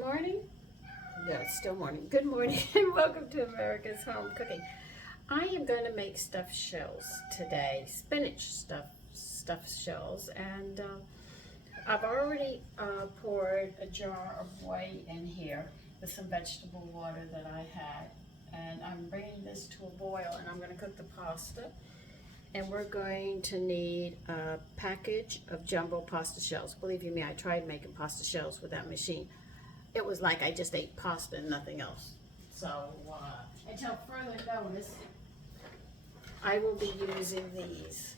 Morning? Yeah, it's still morning. Good morning and welcome to America's Home Cooking. I am going to make stuffed shells today, spinach stuffed shells, and I've already poured a jar of white in here with some vegetable water that I had, and I'm bringing this to a boil, and I'm going to cook the pasta. And we're going to need a package of jumbo pasta shells. Believe you me, I tried making pasta shells with that machine. It was like I just ate pasta and nothing else. So until further notice, I will be using these.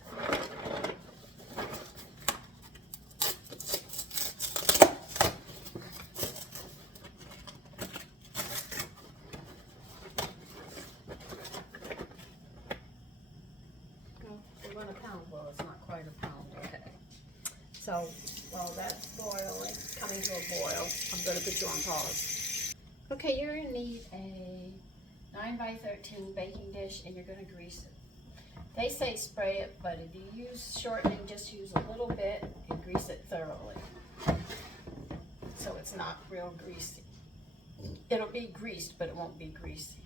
They want a pound. Well, it's not quite a pound. Okay. So while that's boiling, coming to a boil, I'm going to put you on pause. Okay, you're going to need a 9x13 baking dish, and you're going to grease it. They say spray it, but if you use shortening, just use a little bit and grease it thoroughly, so it's not real greasy. It'll be greased, but it won't be greasy.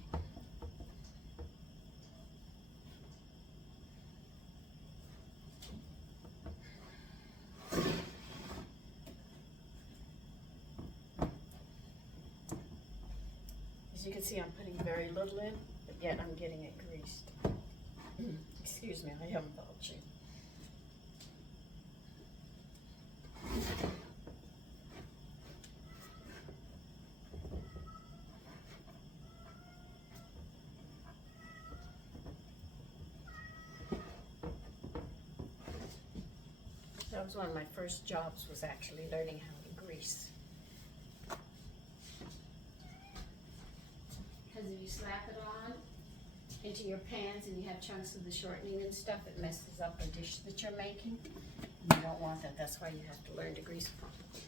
As you can see, I'm putting very little in, but yet I'm getting it greased. Excuse me, I am belching. That was one of my first jobs, was actually learning how to grease. Because if you slap it on into your pans and you have chunks of the shortening and stuff, it messes up the dish that you're making. And you don't want that. That's why you have to learn to grease properly.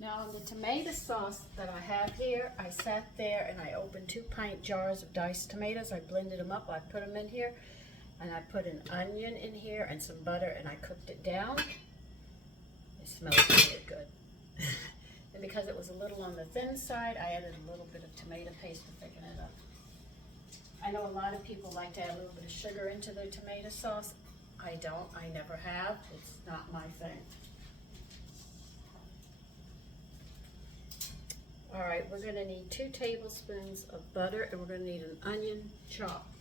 Now on the tomato sauce that I have here, I sat there and I opened 2-pint jars of diced tomatoes. I blended them up, I put them in here, and I put an onion in here and some butter, and I cooked it down. It smells really good. And because it was a little on the thin side, I added a little bit of tomato paste to thicken it up. I know a lot of people like to add a little bit of sugar into their tomato sauce. I don't, I never have. It's not my thing. All right, we're gonna need 2 tablespoons of butter, and we're gonna need an onion chopped.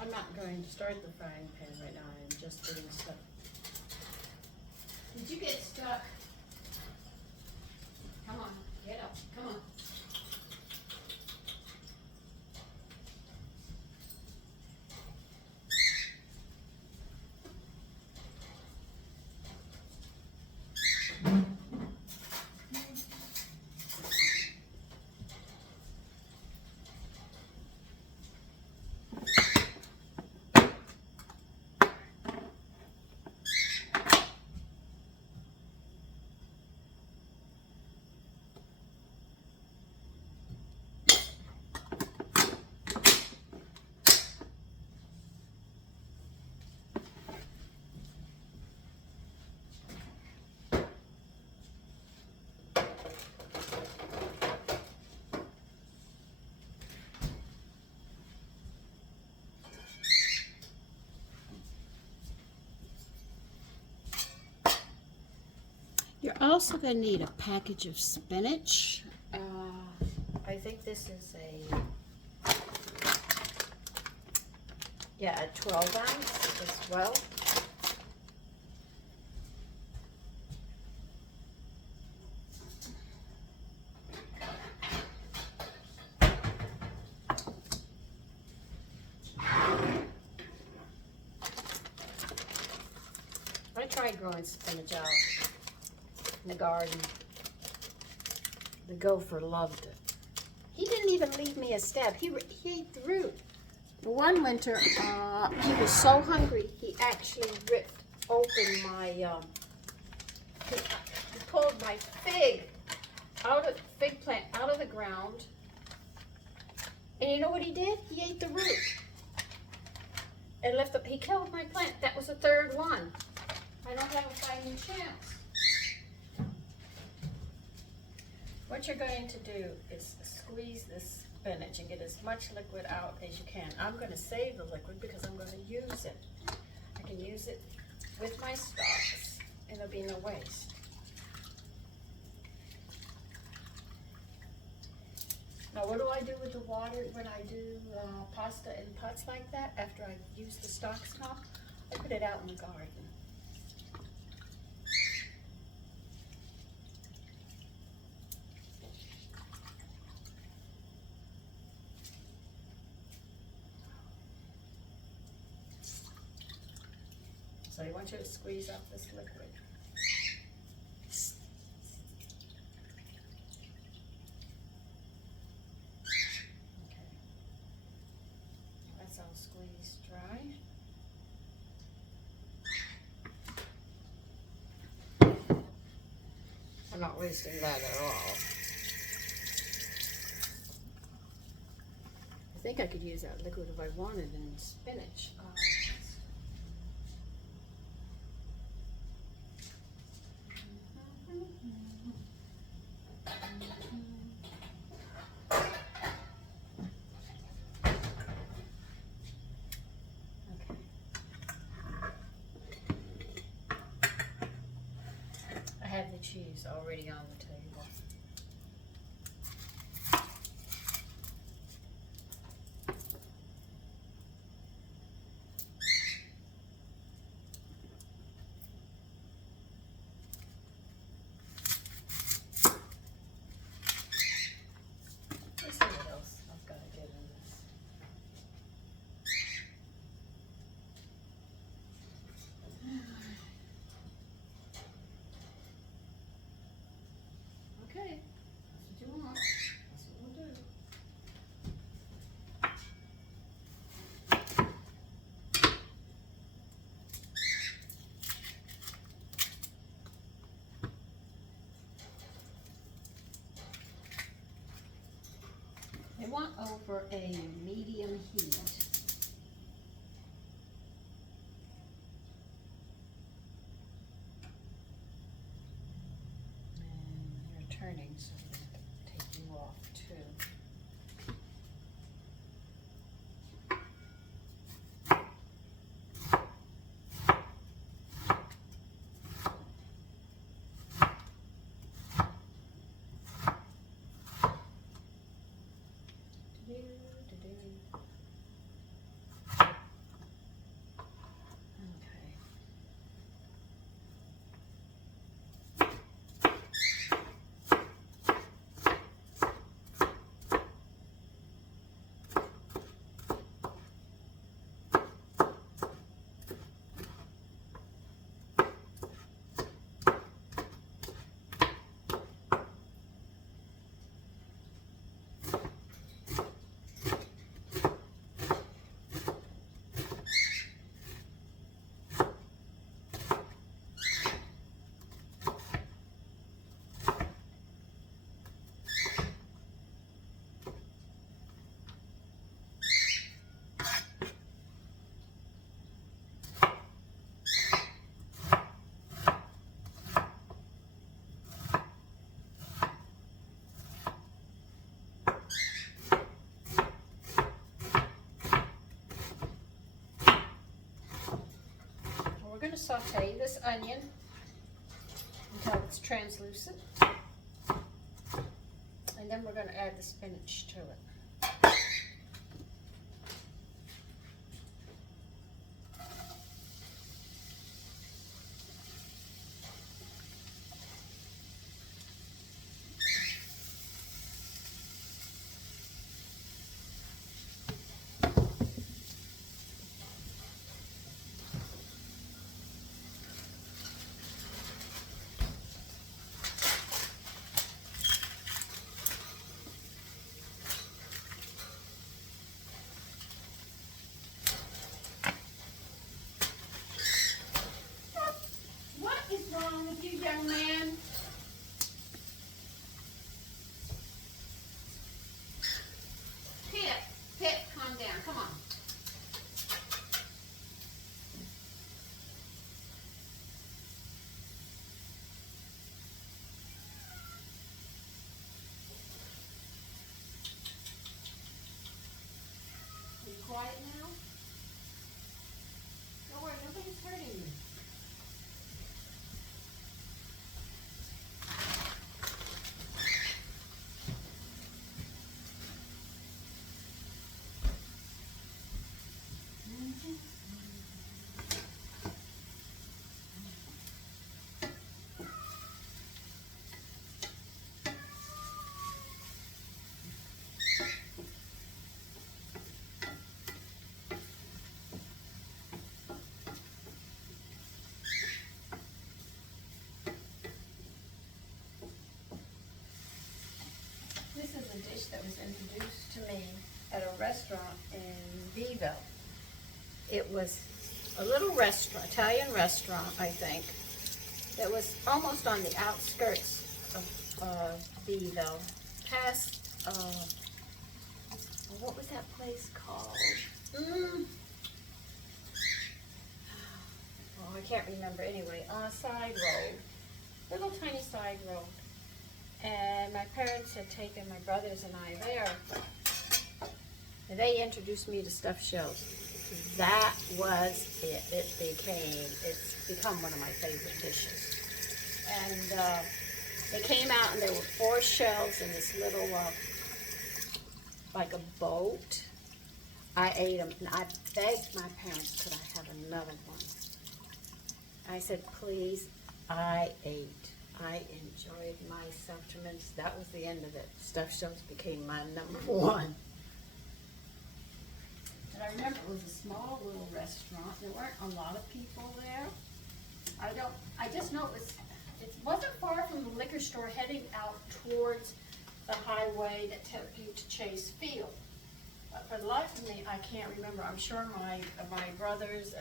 I'm not going to start the frying pan right now. I'm just getting stuck. Did you get stuck? Come on, get up, come on. You're also going to need a package of spinach. I think this is a 12 ounce as well. tried growing spinach out in the garden. The gopher loved it. He didn't even leave me a step. He ate the root. One winter, he was so hungry, he actually ripped open my, he pulled my fig plant out of the ground. And you know what he did? He ate the root. And he killed my plant. That was the third one. I don't have a fighting chance. What you're going to do is squeeze this spinach and get as much liquid out as you can. I'm going to save the liquid because I'm going to use it. I can use it with my stalks and there'll be no waste. Now what do I do with the water when I do pasta in pots like that after I use the stalks and all? I put it out in the garden. So I want you to squeeze out this liquid. Okay. That's all squeezed dry. I'm not wasting that at all. I think I could use that liquid if I wanted in the spinach. I have the cheese already on the table. Let's see what else I've got to get in this. Okay, that's what you want. That's what we'll do. They want over a medium heat. And you're turning, so I'm going to take you off too. Okay. We're going to saute this onion until it's translucent. And then we're going to add the spinach to it. This is a dish that was introduced to me at a restaurant in Beeville. It was a little restaurant, Italian restaurant, I think. It was almost on the outskirts of Beeville, past, what was that place called? Oh, I can't remember. Anyway, on a side road, little tiny side road. And my parents had taken my brothers and I there, and they introduced me to stuffed shells. That was it. It's become one of my favorite dishes. And they came out, and there were 4 shells in this little, like a boat. I ate them, and I begged my parents, could I have another one? I said, please. I ate. I enjoyed myself tremendously. That was the end of it. Stuffed shells became my #1. And I remember it was a small little restaurant. There weren't a lot of people there. I just know it wasn't far from the liquor store heading out towards the highway that took you to Chase Field. But for the life of me, I can't remember. I'm sure my brothers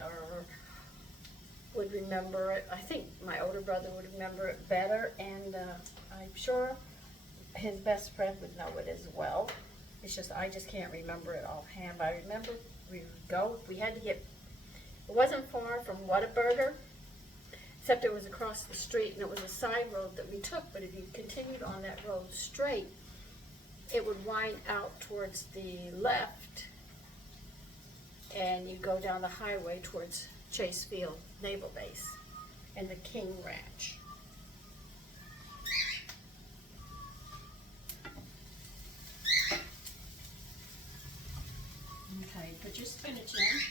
would remember it. I think my older brother would remember it better, and I'm sure his best friend would know it as well. It's just, I just can't remember it offhand, but I remember we had to get, it wasn't far from Whataburger, except it was across the street, and it was a side road that we took, but if you continued on that road straight, it would wind out towards the left, and you go down the highway towards Chase Field Naval Base and the King Ranch. Okay, put your spinach in.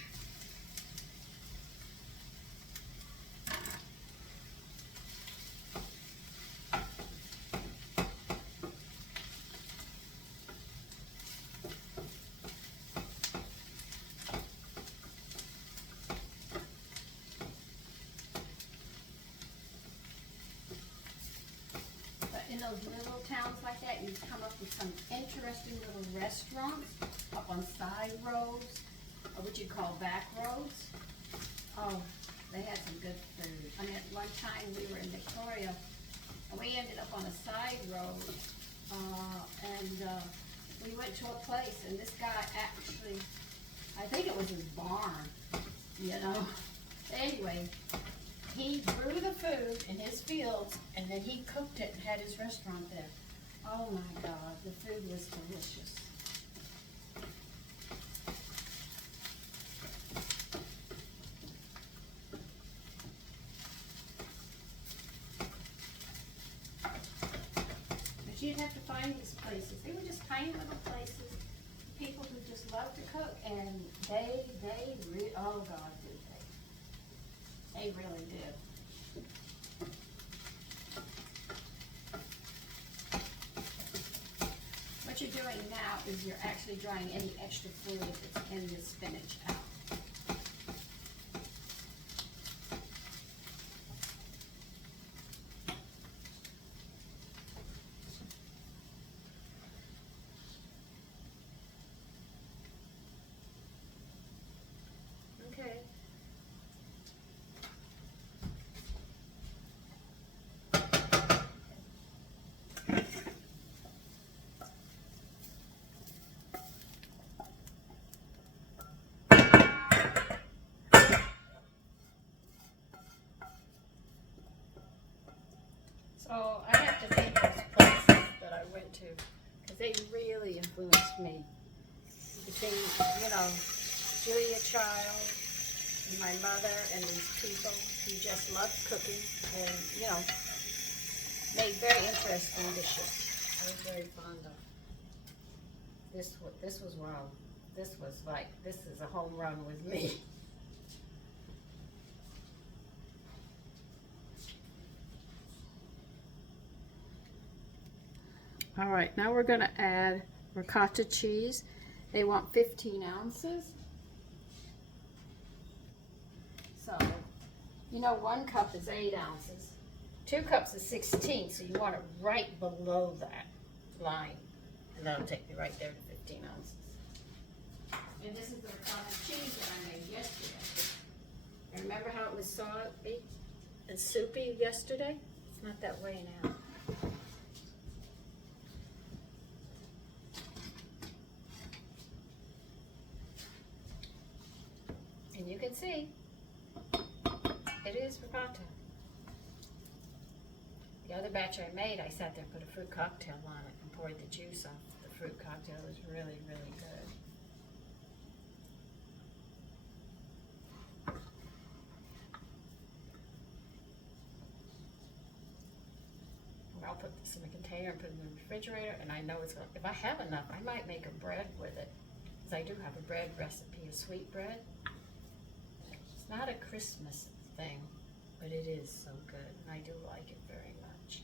In those little towns like that, you come up with some interesting little restaurants up on side roads, or what you call back roads. Oh, they had some good food. I mean, at one time we were in Victoria, and we ended up on a side road, and we went to a place, and this guy actually, I think it was his barn, you know. Anyway, he grew the food in his fields, and then he cooked it and had his restaurant there. Oh my God, the food was delicious. But you'd have to find these places. They were just tiny little places, people who just loved to cook, and oh God, did they. They really did. What you're doing now is you're actually drying any extra fluid that's in the spinach out. Okay. So I have to thank those places that I went to, because they really influenced me. Between, you know, Julia Child, and my mother, and these people who just loved cooking and, you know, made very interesting dishes. I was very fond of. This was wow. This was like, this is a home run with me. All right, now we're going to add ricotta cheese. They want 15 ounces. So, you know, 1 cup is 8 ounces. 2 cups is 16, so you want it right below that line. And that'll take you right there to 15 ounces. And this is the ricotta cheese that I made yesterday. And remember how it was salty and soupy yesterday? It's not that way now. And you can see, it is ricotta. The other batch I made, I sat there and put a fruit cocktail on it and poured the juice off the fruit cocktail. It was really, really good. I'll put this in a container and put it in the refrigerator, and I know it's going to, if I have enough, I might make a bread with it. Because I do have a bread recipe, a sweet bread. It's not a Christmas thing, but it is so good, and I do like it very much.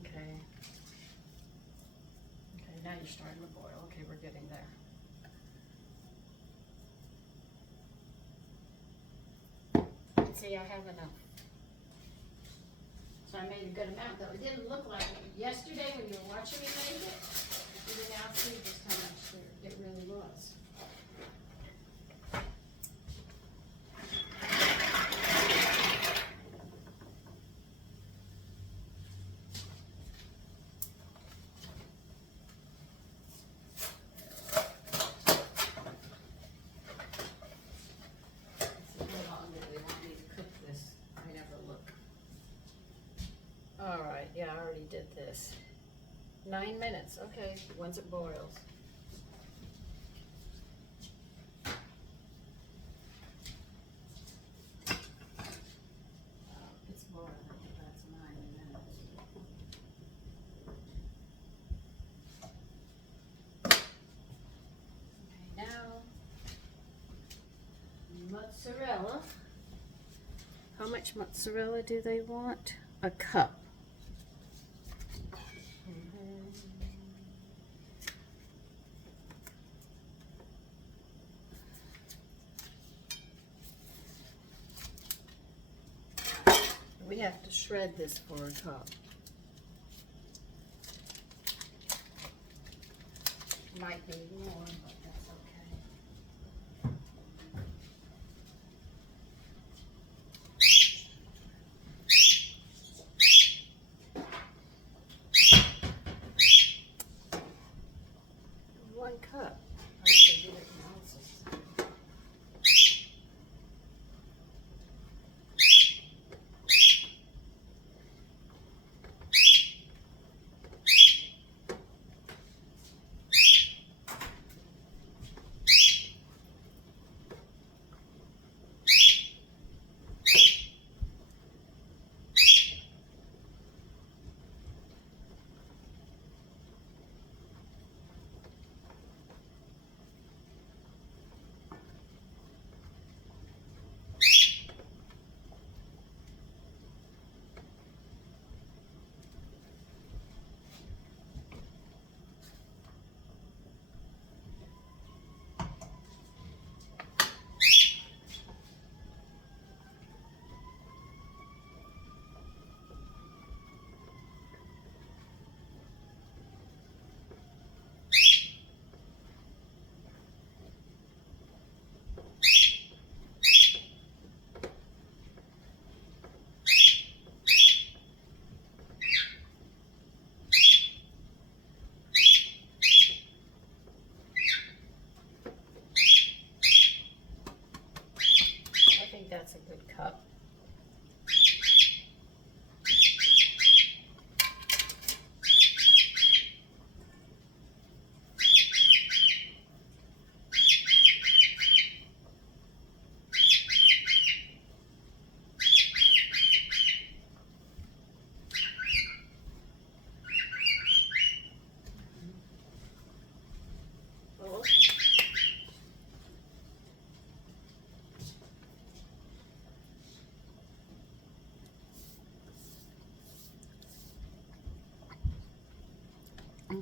Okay. Okay, now you're starting to boil. Okay, we're getting there. See, I have enough. So I made a good amount, though. It didn't look like it yesterday when you were watching me make it. You didn't now see just how much it really was. Alright, yeah, I already did this. 9 minutes, okay, once it boils. It's boiling, that's 9 minutes. Okay, now, mozzarella. How much mozzarella do they want? A cup. We have to shred this for a cup. Might be more, but that's okay. 1 cup. I should do it in ounces.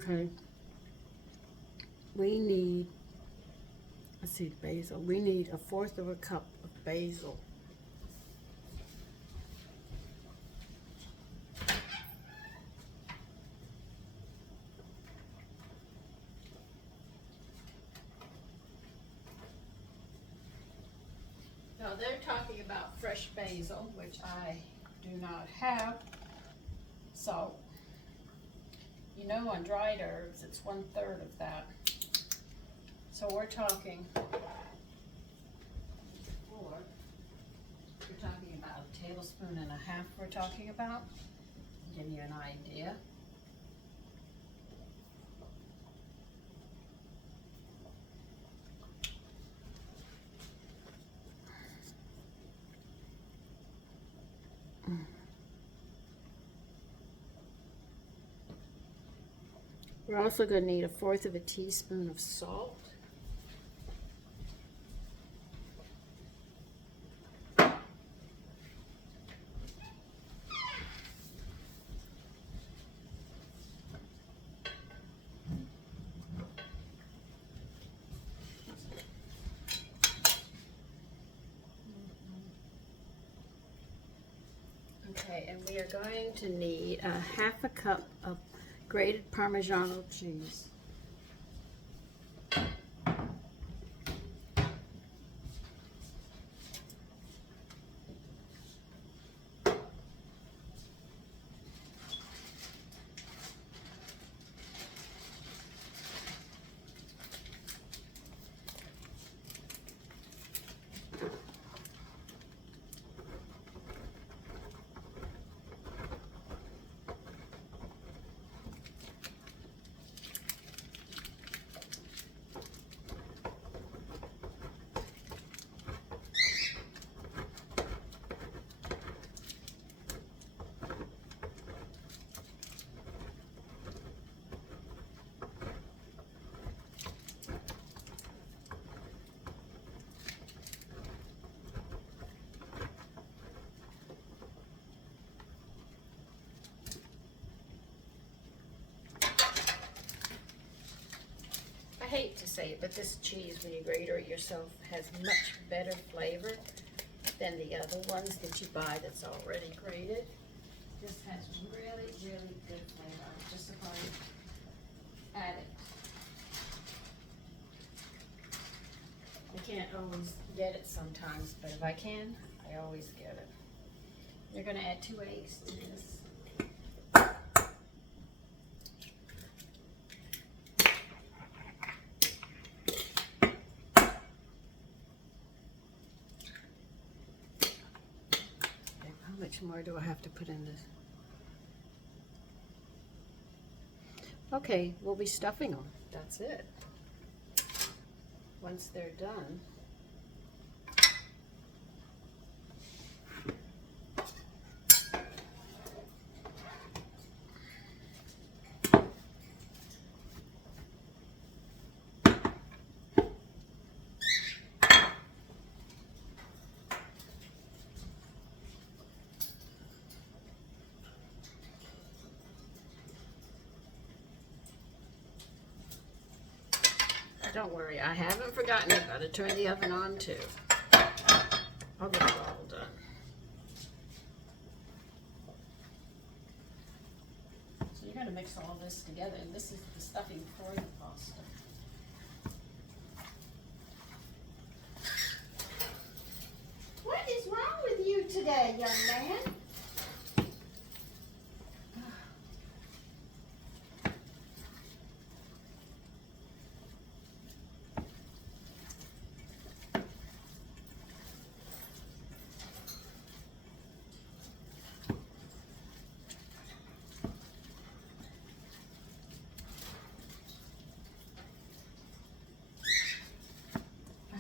Okay. We need, let's see, basil. We need 1/4 of a cup of basil. Now they're talking about fresh basil, which I do not have. So, you know, on dried herbs, it's 1/3 of that. So we're talking, we're talking about 1.5 tablespoons. We're talking about, give you an idea. We're also going to need 1/4 of a teaspoon of salt. Okay, and we are going to need 1/2 cup of grated Parmesan cheese. I hate to say it, but this cheese, when you grate it yourself, has much better flavor than the other ones that you buy that's already grated. This has really, really good flavor. I'm just about to add it. I can't always get it sometimes, but if I can, I always get it. You're going to add 2 eggs to this. How much more do I have to put in this? Okay, we'll be stuffing them. That's it. Once they're done. Don't worry, I haven't forgotten. I've got to turn the oven on too. I'll get it all done. So you're going to mix all this together, and this is the stuffing for the pasta. What is wrong with you today, young man?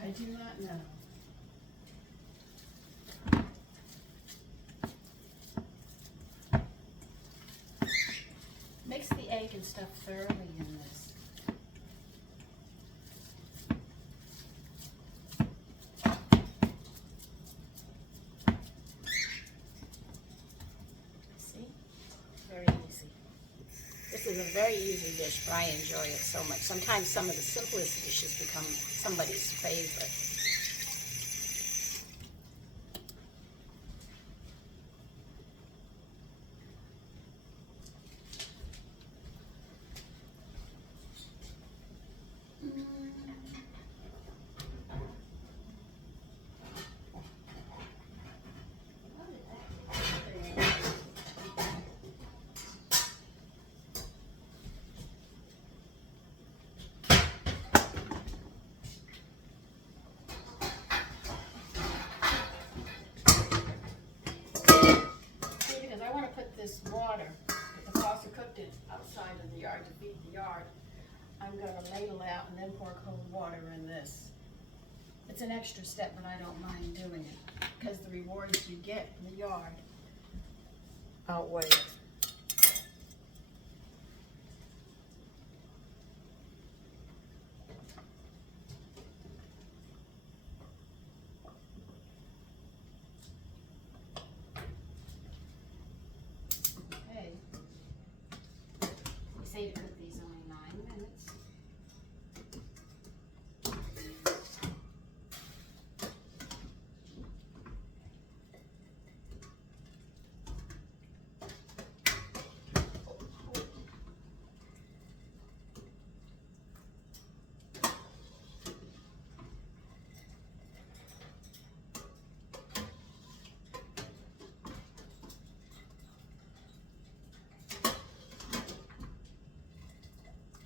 I do not know. Mix the egg and stuff thoroughly in this. See? Very easy. This is a very very easy dish, but I enjoy it so much. Sometimes some of the simplest dishes become somebody's favorite. This water, the sauce are cooked in outside of the yard to feed the yard. I'm going to ladle out and then pour cold water in this. It's an extra step, but I don't mind doing it because the rewards you get in the yard outweigh it. To cook these only 9 minutes.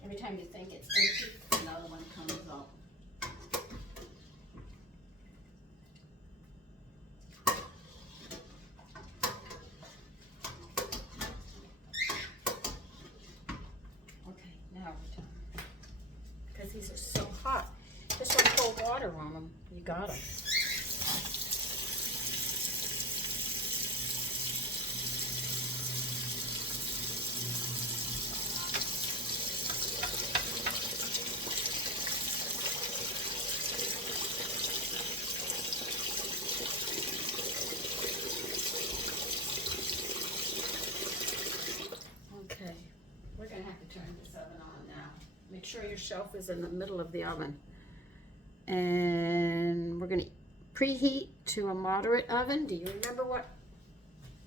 Every time you think it's empty, another one comes up. Okay, now we're done. Because these are so hot. Just want cold water on them. You got them. We're going to have to turn this oven on now. Make sure your shelf is in the middle of the oven. And we're going to preheat to a moderate oven. Do you remember what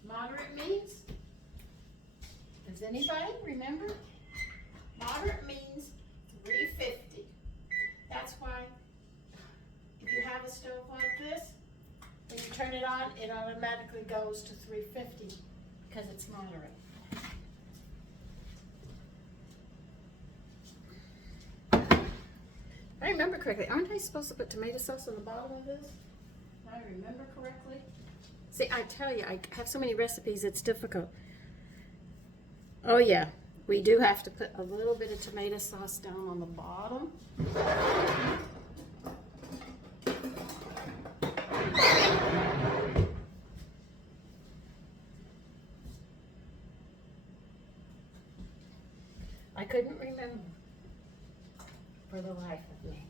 moderate means? Does anybody remember? Moderate means 350. That's why if you have a stove like this, when you turn it on, it automatically goes to 350 because it's moderate. If I remember correctly, aren't I supposed to put tomato sauce on the bottom of this? If I remember correctly. See, I tell you, I have so many recipes, it's difficult. Oh yeah, we do have to put a little bit of tomato sauce down on the bottom. I couldn't remember for the life of me.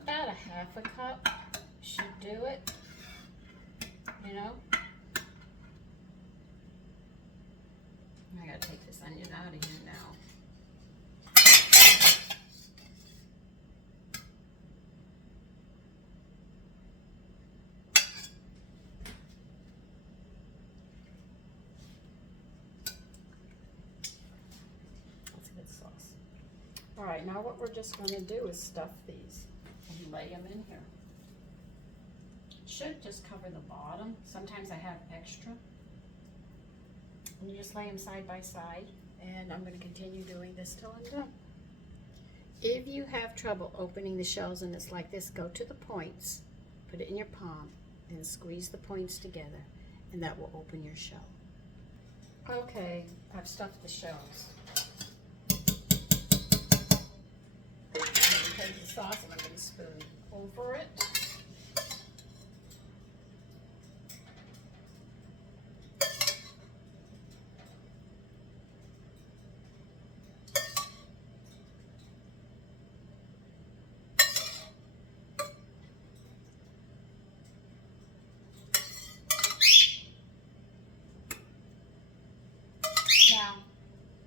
About a half a cup should do it, you know. I gotta take this onion out of here now. All right, now what we're just going to do is stuff these and lay them in here. It should just cover the bottom. Sometimes I have extra. And you just lay them side by side, and I'm going to continue doing this till I'm done. If you have trouble opening the shells and it's like this, go to the points, put it in your palm, and squeeze the points together, and that will open your shell. Okay, I've stuffed the shells. Take the sauce and I'm going to spoon over it.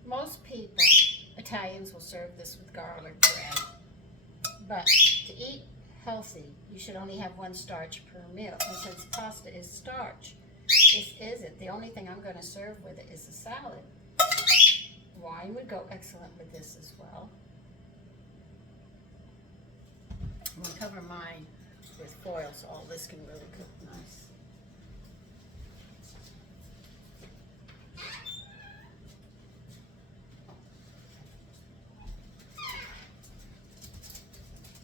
Most people, Italians, will serve this with garlic bread. But to eat healthy, you should only have one starch per meal. And since pasta is starch, this isn't. The only thing I'm going to serve with it is a salad. Wine would go excellent with this as well. I'm going to cover mine with foil so all this can really cook nice.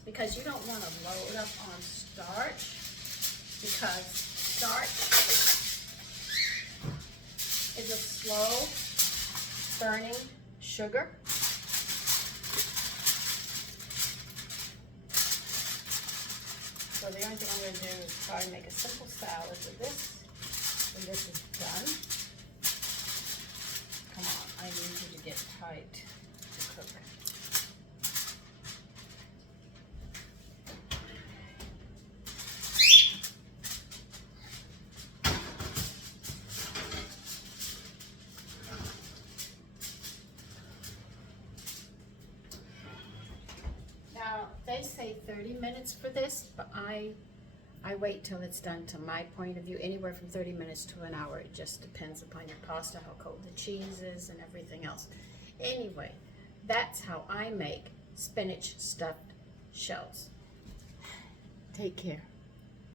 Because you don't want to load up on starch, because starch is a slow burning sugar. So the only thing I'm going to do is try and make a simple salad with this when this is done. Come on, I need you to get tight to cook. Now, they say 30 minutes for this, but I wait till it's done. To my point of view, anywhere from 30 minutes to an hour. It just depends upon your pasta, how cold the cheese is, and everything else. Anyway, that's how I make spinach stuffed shells. Take care.